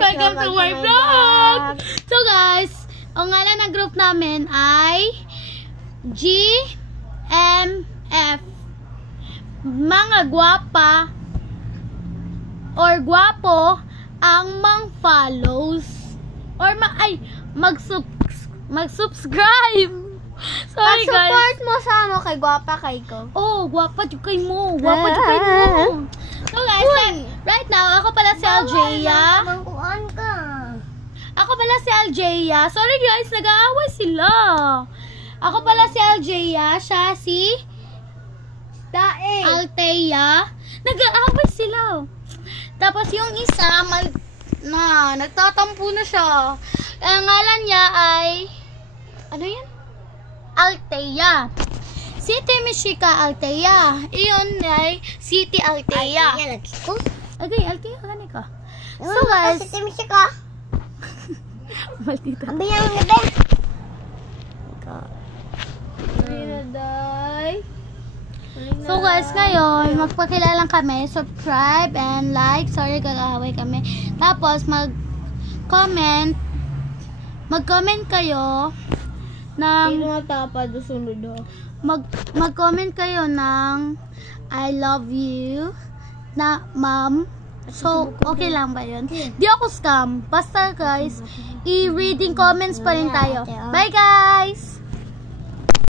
guys! Welcome to my vlog! So guys, ang ngalan ng group namin ay GMF. Mga gwapa or gwapo ang mang-follows or mag-subscribe. Sorry guys. Support mo sa ano kay gwapa kay ko. Oh, gwapa jud kay mo. Gwapa jud kay mo. So guys, right now ako pala si Aljaya. Ako pala si Aljaya. Sorry guys, nag-aaway sila. Ako pala si Aljaya, siya si Althea. Nag-aaway sila. Tapos yung isa nagtatampo na siya. Ang ngalan niya ay ano yan? Althea. City Mishika Althea. Iyon ay City Althea. Althea lagi ko. Okay, Althea gani ka. So guys, City Mishika. maldita. Abi yang gabi. So guys, ngayon magpakilala kami, subscribe and like. Sorry, gagawin kami. Tapos mag-comment kayo ng mag-comment kayo ng I love you na ma'am. So, okay lang ba yun? Di ako scam. Basta guys, i-reading comments pa rin tayo. Bye guys!